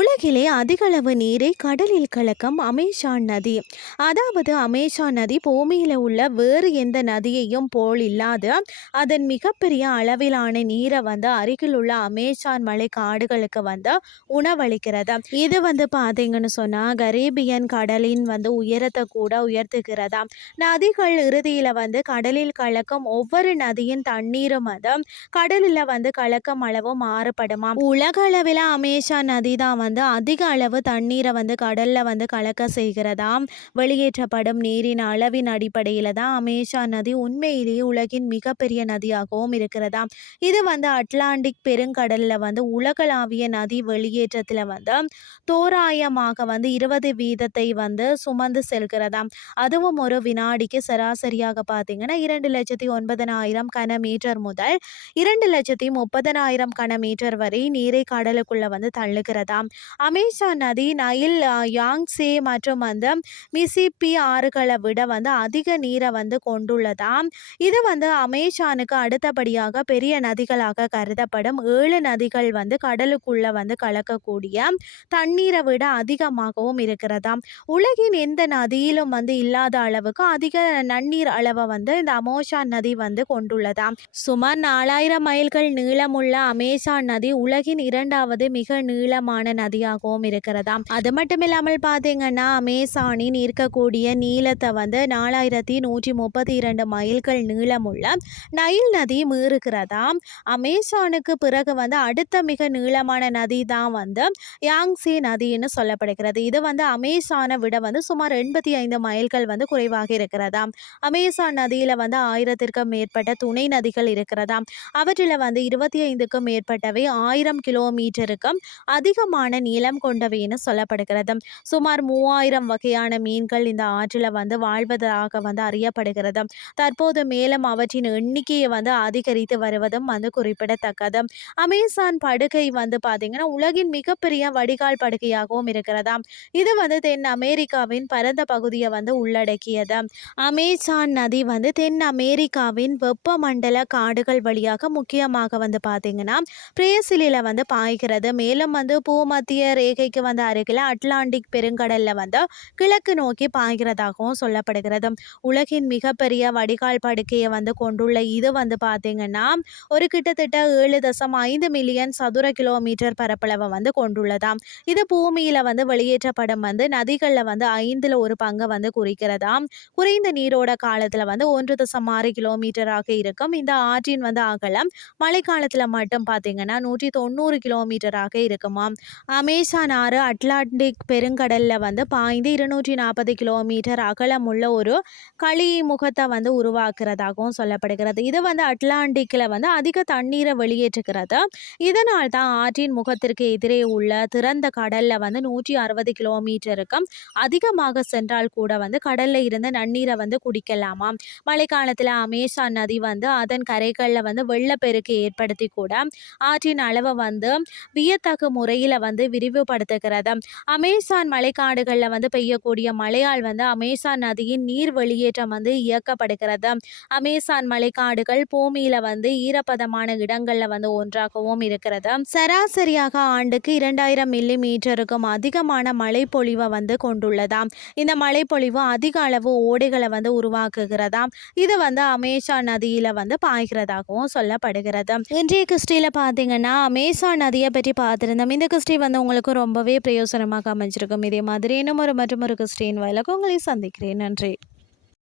உலகிலே அதிகளவு நீரை கடலில் கலக்கும் அமேசான் நதி. அதாவது அமேசான் நதி பூமியில் உள்ள வேறு எந்த நதியையும் போல் இல்லாத அதன் மிகப்பெரிய அளவிலான நீரை வந்து அருகில் உள்ள அமேசான் மலை காடுகளுக்கு வந்து உணவளிக்கிறது. இது வந்து பார்த்தீங்கன்னு சொன்னால் கரீபியன் கடலின் வந்து உயரத்தை கூட உயர்த்துகிறதா. நதிகள் இறுதியில் வந்து கடலில் கலக்கும் ஒவ்வொரு நதியின் தண்ணீரும் வந்து கடலில் வந்து கலக்கும் அளவு மாறுபடுமா? உலக அளவில் அமேசான் நதி தான் வந்து வந்து அதிக அளவு தண்ணீரை வந்து கடலில் வந்து கலக்க செய்கிறதாம் வெளியேற்றப்படும் நீரின் அளவின் அடிப்படையில் தான் அமேசான் நதி உண்மையிலேயே உலகின் மிகப்பெரிய நதியாகவும் இருக்கிறதா? இது வந்து அட்லாண்டிக் பெருங்கடலில் வந்து உலகளாவிய நதி வெளியேற்றத்தில் வந்து தோராயமாக வந்து இருபது வீதத்தை வந்து சுமந்து செல்கிறதாம் அதுவும் ஒரு வினாடிக்கு சராசரியாக பார்த்தீங்கன்னா இரண்டு லட்சத்தி ஒன்பதனாயிரம் கன மீட்டர் முதல் இரண்டு லட்சத்தி முப்பதனாயிரம் கன மீட்டர் வரை நீரை கடலுக்குள்ளே வந்து தள்ளுகிறதாம் அமேசான் நதி நைல் யாங்ஸே மற்றும் வந்து மிசிப்பி ஆறுகளை விட வந்து அதிக நீரை வந்து கொண்டுள்ளதாம். இது வந்து அமேசானுக்கு அடுத்தபடியாக பெரிய நதிகளாக கருதப்படும். ஏழு நதிகள் வந்து கடலுக்குள்ள வந்து கலக்கக்கூடிய தண்ணீரை விட அதிகமாகவும் இருக்கிறதாம். உலகின் எந்த நதியிலும் வந்து இல்லாத அளவுக்கு அதிக நன்னீர் அளவை வந்து இந்த அமேசான் நதி வந்து கொண்டுள்ளதாம். சுமார் நாலாயிரம் மைல்கள் நீளமுள்ள அமேசான் நதி உலகின் இரண்டாவது மிக நீளமான நதி. நதியாகவும் இருக்கிறதாம். அது மட்டும் இல்லாமல் பார்த்தீங்கன்னா அமேசானின் இருக்கக்கூடிய நீளத்தை வந்து நாலாயிரத்தி நூற்றி முப்பத்தி இரண்டு மைல்கள் நீளமுள்ள நைல் நதி மீறுகிறதா அமேசானுக்கு பிறகு வந்து அடுத்த மிக நீளமான நதி தான் வந்து யாங்ஸி நதின்னு சொல்லப்படுகிறது. இது வந்து அமேசானை விட வந்து சுமார் எண்பத்தி ஐந்து மைல்கள் வந்து குறைவாக இருக்கிறதாம். அமேசான் நதியில் வந்து ஆயிரத்திற்கும் மேற்பட்ட துணை நதிகள் இருக்கிறதாம். அவற்றில் வந்து இருபத்தி ஐந்துக்கும் மேற்பட்டவை ஆயிரம் கிலோமீட்டருக்கும் அதிகமான நீளம் கொண்டவைன்னு சொல்லப்படுகிறது. சுமார் மூவாயிரம் வகையான மீன்கள் இந்த ஆற்றில் வந்து வாழ்வதாக வந்து அறியப்படுகிறது. தற்போது மேலும் அவற்றின் எண்ணிக்கையை வந்து அதிகரித்து வருவதும் வந்து குறிப்பிடத்தக்கது. அமேசான் படுகை வந்து பார்த்திங்கன்னா உலகின் மிகப்பெரிய வடிகால் படுகையாகவும் இருக்கிறதாம் இது வந்து தென் அமெரிக்காவின் பரந்த பகுதியை வந்து உள்ளடக்கியது. அமேசான் நதி வந்து தென் அமெரிக்காவின் வெப்பமண்டல காடுகள் வழியாக முக்கியமாக வந்து பார்த்திங்கன்னா பிரேசிலில் வந்து பாய்கிறது. மேலும் வந்து பூமத்திய மத்திய ரேகைக்கு வந்து அருகில் அட்லாண்டிக் பெருங்கடலில் வந்து கிழக்கு நோக்கி பாய்கிறதாகவும் சொல்லப்படுகிறது. உலகின் மிகப்பெரிய வடிகால் படுக்கையை வந்து கொண்டுள்ள இது வந்து பார்த்திங்கன்னா ஒரு கிட்டத்தட்ட ஏழு தசம் ஐந்து மில்லியன் சதுர கிலோமீட்டர் பரப்பளவை வந்து கொண்டுள்ளதாம். இது பூமியில் வந்து வெளியேற்றப்படும் வந்து நதிகளில் வந்து ஐந்தில் ஒரு பங்கை வந்து குறிக்கிறதாம். குறைந்த நீரோட காலத்தில் வந்து ஒன்று தசம் ஆறு கிலோமீட்டராக இருக்கும். இந்த ஆற்றின் வந்து அகலம் மழைக்காலத்தில் மட்டும் பார்த்தீங்கன்னா நூற்றி தொண்ணூறு கிலோமீட்டராக இருக்குமாம். அமேசான் ஆறு அட்லாண்டிக் பெருங்கடலில் வந்து பாய்ந்து இருநூற்றி நாற்பது கிலோமீட்டர் அகலம் உள்ள ஒரு களி முகத்தை வந்து உருவாக்குறதாகவும் சொல்லப்படுகிறது. இது வந்து அட்லாண்டிக்கில் வந்து அதிக தண்ணீரை வெளியேற்றுகிறது. இதனால் தான் ஆற்றின் முகத்திற்கு எதிரே உள்ள திறந்த கடலில் வந்து நூற்றி அறுபது கிலோமீட்டருக்கும் அதிகமாக சென்றால் கூட வந்து கடலில் இருந்து நன்னீரை வந்து குடிக்கலாமா மழைக்காலத்தில் அமேசான் நதி வந்து அதன் கரைகளில் வந்து வெள்ளப்பெருக்கு ஏற்படுத்தி கூட ஆற்றின் அளவை வந்து வியத்தகு முறையில் வந்து விரிவுபடுத்துகிறது அமேசான் மழைக்காடுகளில் வந்து பெய்யக்கூடிய மழையால் வந்து அமேசான் நதியின் நீர் வெளியேற்றம் வந்து இயக்கப்படுகிறது அமேசான் மழைக்காடுகள் பூமியில் வந்து ஈரப்பதமான இடங்களில் வந்து ஒன்றாகவும் இருக்கிறது சராசரியாக ஆண்டுக்கு இரண்டாயிரம் மில்லி மீட்டருக்கும் அதிகமான மழைப்பொழிவை வந்து கொண்டுள்ளதாம். இந்த மழைப்பொழிவு அதிக அளவு ஓடைகளை வந்து உருவாக்குகிறதாம். இது வந்து அமேசான் நதியில் வந்து பாய்கிறதாகவும் சொல்லப்படுகிறது இன்றைய கிறிஸ்டியில் பார்த்தீங்கன்னா அமேசான் நதியை பற்றி பார்த்துருந்தோம். இந்த கிறிஸ்டி வந்து உங்களுக்கு ரொம்பவே பிரயோசனமாக அமைஞ்சிருக்கும். இதே மாதிரி இன்னும் ஒரு மற்றும் ஒரு கிறிஸ்டின் வயலுக்கு உங்களை சந்திக்கிறேன். நன்றி.